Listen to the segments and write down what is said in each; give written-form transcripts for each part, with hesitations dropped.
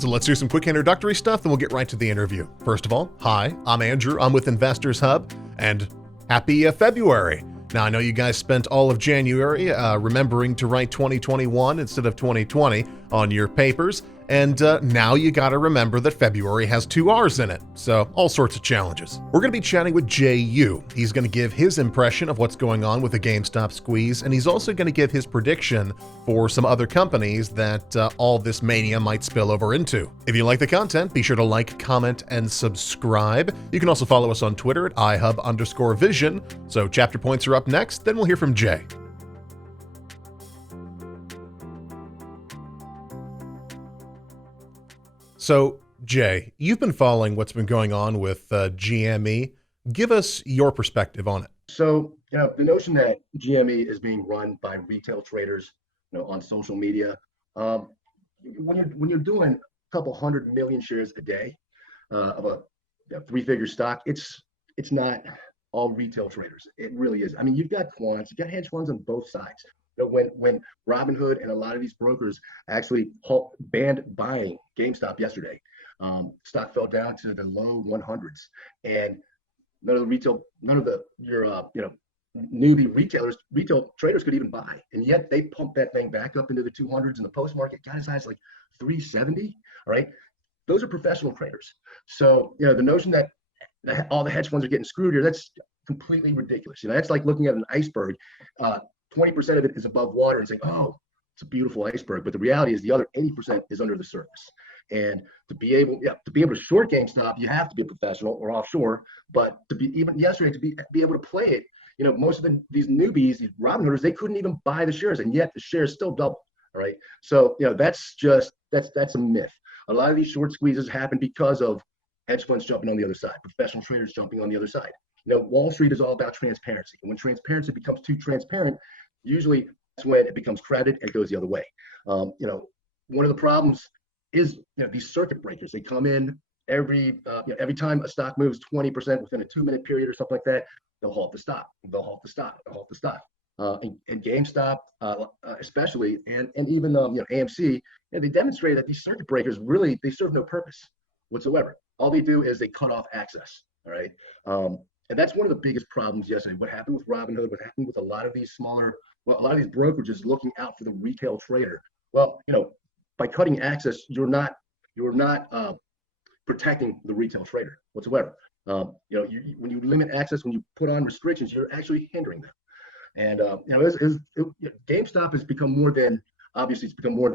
So let's do some quick introductory stuff, then we'll get right to the interview. First of all, hi, I'm Andrew. I'm with Investors Hub, and happy February. Now, I know you guys spent all of January remembering to write 2021 instead of 2020 on your papers, and now you gotta remember that February has 2 R's in it, so all sorts of challenges. We're gonna be chatting with Jea Yu. He's gonna give his impression of what's going on with the GameStop squeeze, and he's also gonna give his prediction for some other companies that all this mania might spill over into. If you like the content, be sure to like, comment, and subscribe. You can also follow us on Twitter at ihub_vision. So chapter points are up next, then we'll hear from Jay. So, Jay, you've been following what's been going on with GME. Give us your perspective on it. So, the notion that GME is being run by retail traders, on social media, when you're doing a couple 100 million shares a day of a 3-figure stock, it's not all retail traders. It really is. I mean, you've got quants, you've got hedge funds on both sides. When Robinhood and a lot of these brokers actually banned buying GameStop yesterday, stock fell down to the low 100s, and none of your newbie retail traders could even buy, and yet they pumped that thing back up into the 200s, and the post market got as high as like 370. All right, those are professional traders. So the notion that all the hedge funds are getting screwed here, that's completely ridiculous. That's like looking at an iceberg. 20% of it is above water and saying, oh, it's a beautiful iceberg. But the reality is the other 80% is under the surface. And to be able to short GameStop, you have to be a professional or offshore. But to be able to play it, most of these newbies, these Robinhooders, they couldn't even buy the shares, and yet the shares still doubled. All right. So that's a myth. A lot of these short squeezes happen because of hedge funds jumping on the other side, professional traders jumping on the other side. Wall Street is all about transparency. And when transparency becomes too transparent, usually that's when it becomes crowded and it goes the other way. One of the problems is these circuit breakers. They come in every time a stock moves 20% within a 2-minute period or something like that. They'll halt the stock. They'll halt the stock. They'll halt the stock. And GameStop, especially, and even AMC, they demonstrated that these circuit breakers they serve no purpose whatsoever. All they do is they cut off access. All right. And that's one of the biggest problems yesterday. What happened with Robinhood, what happened with a lot of these brokerages looking out for the retail trader. Well, by cutting access, you're not protecting the retail trader whatsoever. When you limit access, when you put on restrictions, you're actually hindering them. And GameStop has become more than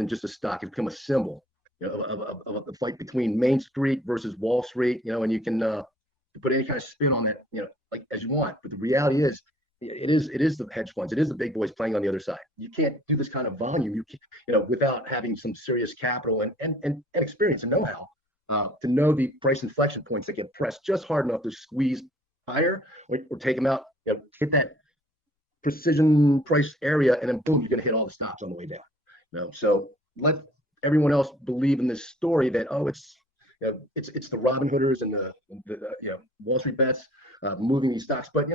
just a stock. It's become a symbol, of the fight between Main Street versus Wall Street. And you can put any kind of spin on that, like as you want. But the reality is, it is the hedge funds, it is the big boys playing on the other side. You can't do this kind of volume, without having some serious capital and experience and know-how to know the price inflection points that get pressed just hard enough to squeeze higher or take them out. Hit that precision price area, and then boom, you're going to hit all the stops on the way down. So let everyone else believe in this story that it's the Robinhooders and the Wall Street bets moving these stocks. But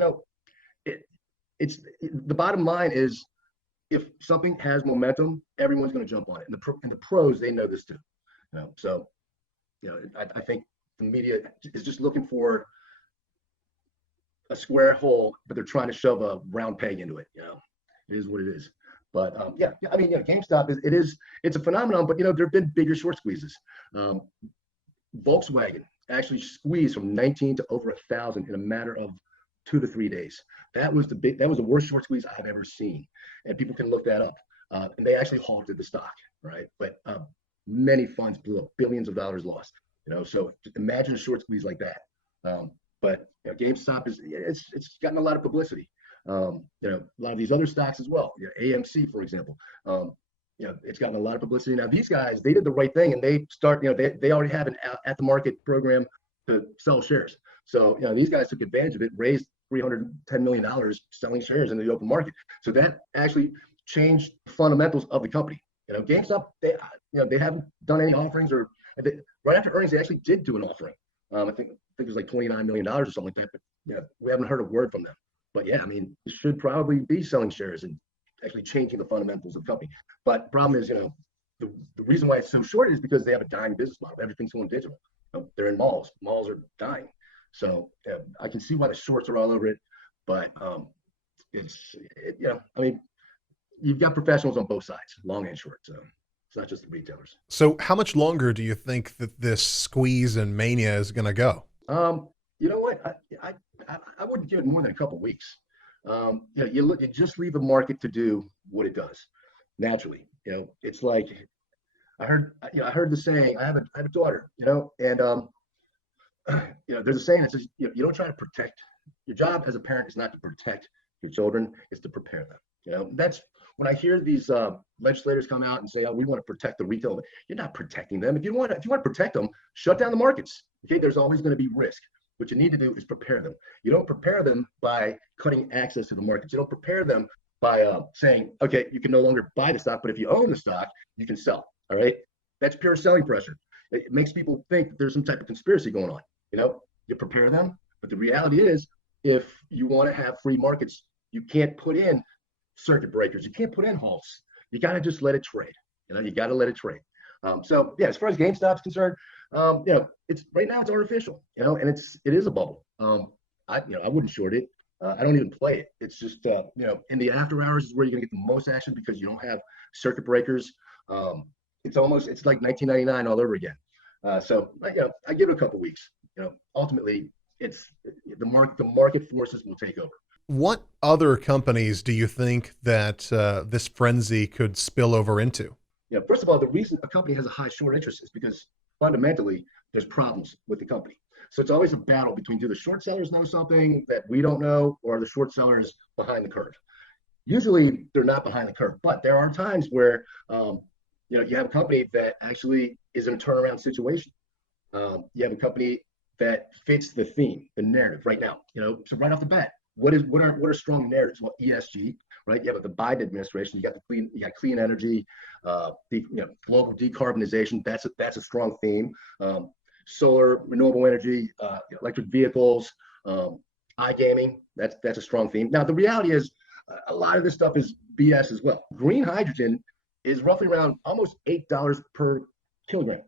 it's the bottom line is, if something has momentum, everyone's going to jump on it. And the pros, they know this too. So I think the media is just looking for a square hole, but they're trying to shove a round peg into it. It is what it is. But I mean, GameStop it's a phenomenon. But there have been bigger short squeezes. Volkswagen actually squeezed from 19 to over 1,000 in a matter of 2 to 3 days. That was the worst short squeeze I've ever seen, and people can look that up. And they actually halted the stock, right? But many funds blew up, billions of dollars lost. So imagine a short squeeze like that. But GameStop it's gotten a lot of publicity. A lot of these other stocks as well. AMC, for example. It's gotten a lot of publicity. Now, these guys, they did the right thing, and they already have an at the market program to sell shares. So, these guys took advantage of it, raised $310 million selling shares in the open market. So that actually changed the fundamentals of the company. GameStop, they haven't done any offerings, or right after earnings, they actually did do an offering. I think it was like $29 million or something like that. But we haven't heard a word from them. But it should probably be selling shares and actually changing the fundamentals of the company. But the problem is, the reason why it's so short is because they have a dying business model. Everything's going digital. They're in malls. Malls are dying. So I can see why the shorts are all over it, but I mean, you've got professionals on both sides, long and short. So it's not just the retailers. So how much longer do you think that this squeeze and mania is going to go? You know what? I wouldn't give it more than a couple of weeks. You just leave the market to do what it does naturally. It's like I heard the saying. I have a daughter, and there's a saying that says you don't try to protect. Your job as a parent is not to protect your children; it's to prepare them. That's when I hear these legislators come out and say, "Oh, we want to protect the retail." You're not protecting them. If you want to protect them, shut down the markets. Okay, there's always going to be risk. What you need to do is prepare them. You don't prepare them by cutting access to the markets. You don't prepare them by saying, okay, you can no longer buy the stock, but if you own the stock, you can sell. All right, that's pure selling pressure. It makes people think that there's some type of conspiracy going on. You prepare them, but the reality is, if you want to have free markets, you can't put in circuit breakers. You can't put in halts. You got to just let it trade. You got to let it trade. So yeah, as far as GameStop's concerned, it's right now it's artificial, and it is a bubble. I wouldn't short it. I don't even play it. It's just in the after hours is where you're gonna get the most action because you don't have circuit breakers. It's like 1999 all over again. So I give it a couple weeks. Ultimately, it's the market forces will take over. What other companies do you think that this frenzy could spill over into? First of all, the reason a company has a high short interest is because fundamentally there's problems with the company. So it's always a battle between do the short sellers know something that we don't know, or the short sellers behind the curve. Usually they're not behind the curve, but there are times where you have a company that actually is in a turnaround situation. You have a company that fits the theme, the narrative right now. So right off the bat, what are strong narratives? Well, ESG, right? You have the Biden administration. You got clean energy, global decarbonization. That's a strong theme. Solar, renewable energy, electric vehicles, iGaming. That's a strong theme. Now the reality is, a lot of this stuff is BS as well. Green hydrogen is roughly around almost $8 per kilogram.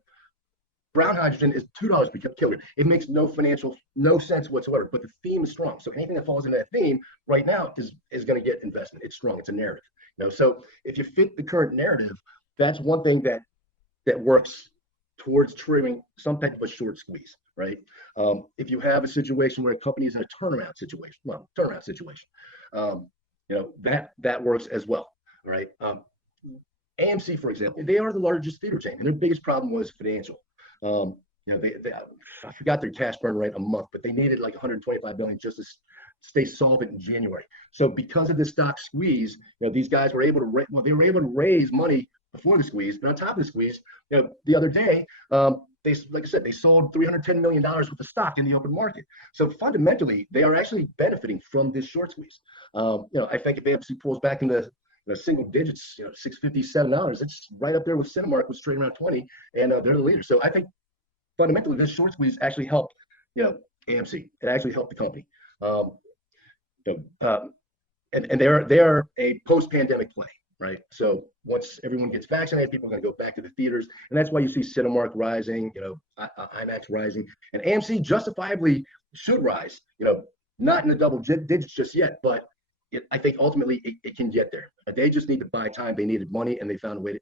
Brown hydrogen is $2 per kilogram. It makes no sense whatsoever, but the theme is strong. So anything that falls into that theme right now is going to get investment. It's strong. It's a narrative. So if you fit the current narrative, that's one thing that works towards triggering some type of a short squeeze, right? If you have a situation where a company is in a turnaround situation, that works as well, all right? AMC, for example, they are the largest theater chain, and their biggest problem was financial. I forgot their cash burn rate a month, but they needed like 125 billion just to stay solvent in January. So because of this stock squeeze, these guys were able to raise money before the squeeze, and on top of the squeeze, the other day, they sold $310 million worth of stock in the open market. So fundamentally, they are actually benefiting from this short squeeze. I think if AMC pulls back into single digits, $6.50, $7, it's right up there with Cinemark, was trading around 20, and they're the leader. So I think fundamentally, this short squeeze actually helped, AMC. It actually helped the company. And they are a post-pandemic play, right? So once everyone gets vaccinated, people are going to go back to the theaters, and that's why you see Cinemark rising, IMAX rising, and AMC justifiably should rise. Not in the double digits just yet, but I think ultimately it can get there. They just need to buy time. They needed money, and they found a way to.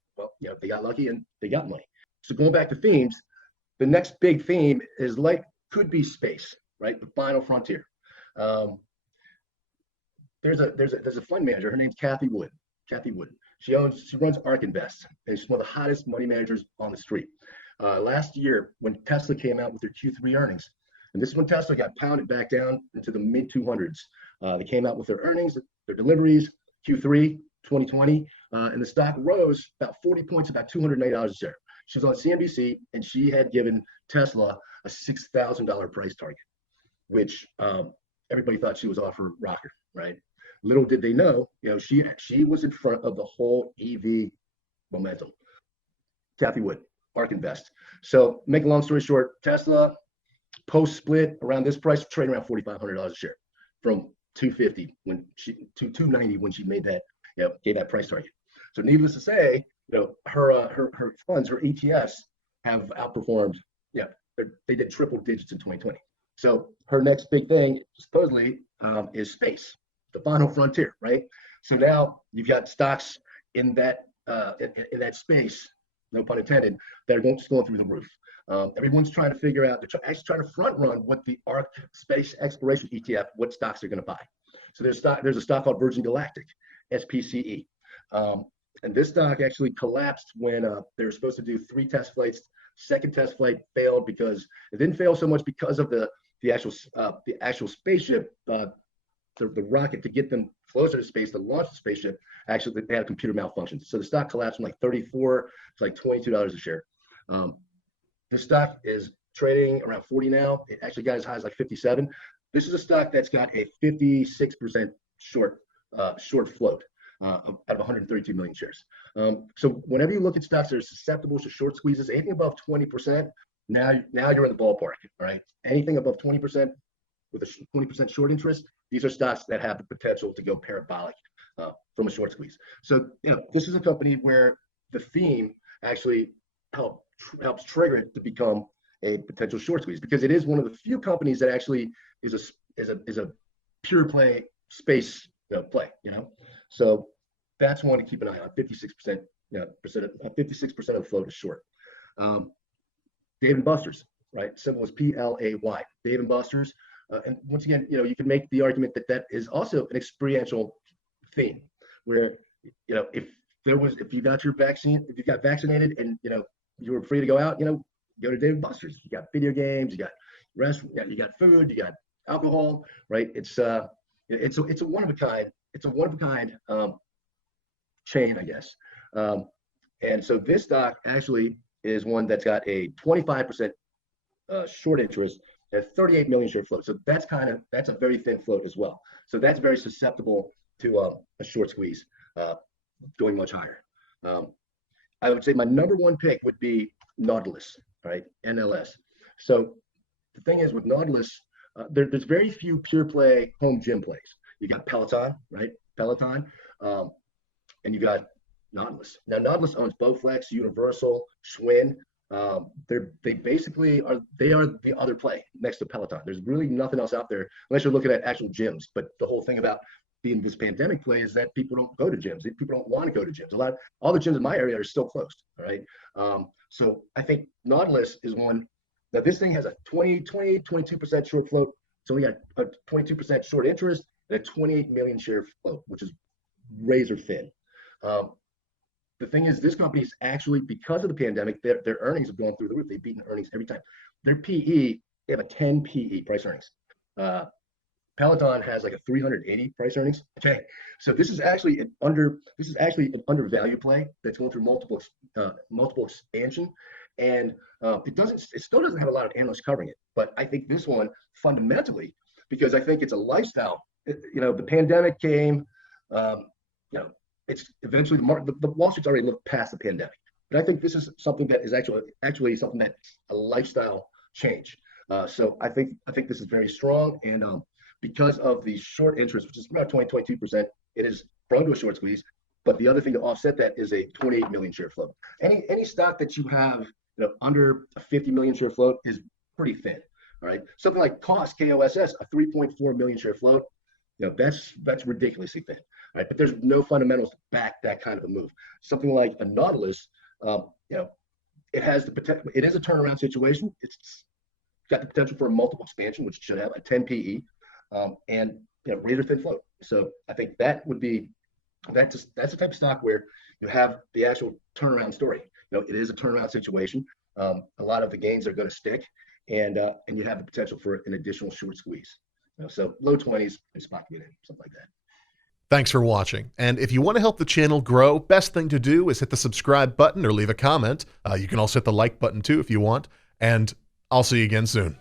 They got lucky and they got money. So going back to themes, the next big theme could be space, right? The final frontier. There's a fund manager. Her name's Kathy Wood. She runs ARK Invest, and she's one of the hottest money managers on the street. Last year, when Tesla came out with their Q3 earnings, and this is when Tesla got pounded back down into the mid 200s. They came out with their earnings, their deliveries, Q3 2020, and the stock rose about 40 points, about $208 a share. She was on CNBC, and she had given Tesla a $6,000 price target, which everybody thought she was off her rocker, right? Little did they know, she was in front of the whole EV momentum. Kathy Wood, ARK Invest. So, make a long story short, Tesla post split around this price, trading around $4,500 a share, from $250 to $290 when she made that, gave that price target. So, needless to say, her funds, her ETFs have outperformed. Yeah, they did triple digits in 2020. So her next big thing, supposedly, is space, the final frontier, right? So now you've got stocks in that in that space, no pun intended, that are going through the roof. Everyone's trying to figure out, they're actually trying to front run what the ARC Space Exploration ETF, what stocks they're going to buy. So there's a stock called Virgin Galactic, SPCE. And this stock actually collapsed when they were supposed to do 3 test flights. Second test flight failed because it didn't fail so much because of the actual spaceship, the rocket to get them closer to space to launch the spaceship. Actually, they had a computer malfunction, so the stock collapsed from like 34 to like $22 a share. The stock is trading around 40 now. It actually got as high as like 57. This is a stock that's got a 56% short float. Out of 132 million shares. So whenever you look at stocks that are susceptible to short squeezes, anything above 20%, now you're in the ballpark, right? Anything above 20% with a 20% short interest, these are stocks that have the potential to go parabolic from a short squeeze. So this is a company where the theme actually helps trigger it to become a potential short squeeze, because it is one of the few companies that actually is a pure play space play. So that's one to keep an eye on. 56%, 56% of the float is short. Dave & Buster's, right? Symbol is PLAY. Dave & Buster's, and once again, you can make the argument that is also an experiential theme, where if you got your vaccine, if you got vaccinated, and you were free to go out, go to Dave & Buster's. You got video games, you got restaurant, you got food, you got alcohol, right? It's a one of a kind. It's a one-of-a-kind chain, I guess. And so this stock actually is one that's got a 25% short interest and 38 million share float. So that's a very thin float as well. So that's very susceptible to a short squeeze going much higher. I would say my number one pick would be Nautilus, right? NLS. So the thing is with Nautilus, there's very few pure play home gym plays. You got Peloton, right? Peloton, and you got Nautilus. Now Nautilus owns Bowflex, Universal, Schwinn. They basically are the other play next to Peloton. There's really nothing else out there unless you're looking at actual gyms. But the whole thing about being this pandemic play is that people don't go to gyms. People don't want to go to gyms. All the gyms in my area are still closed. All right. So I think Nautilus is one. Now this thing has a 22% short float. It's only got a 22% short interest and a 28 million share float, which is razor thin. The thing is, this company is actually, because of the pandemic, their earnings have gone through the roof. They've beaten earnings every time. Their PE, they have a 10 PE price earnings. Peloton has like a 380 price earnings. Okay, so this is actually an undervalued play that's going through multiple expansion, and it still doesn't have a lot of analysts covering it. But I think this one fundamentally, because I think it's a lifestyle. The pandemic came. It's eventually the Wall Street's already looked past the pandemic, but I think this is something that is actually something that a lifestyle change. So I think this is very strong, and because of the short interest, which is about 22%, it is prone to a short squeeze. But the other thing to offset that is a 28 million share float. Any stock that you have under a 50 million share float is pretty thin. All right, something like KOSS, a 3.4 million share float. That's ridiculously thin. Right, but there's no fundamentals to back that kind of a move. Something like a Nautilus, it has the potential. It is a turnaround situation. It's got the potential for a multiple expansion, which should have a 10 PE, and razor thin float. So I think that's the type of stock where you have the actual turnaround story. It is a turnaround situation. A lot of the gains are going to stick, and you have the potential for an additional short squeeze. So low 20s, spot to get in, something like that. Thanks for watching. And if you want to help the channel grow, best thing to do is hit the subscribe button or leave a comment. You can also hit the like button too if you want. And I'll see you again soon.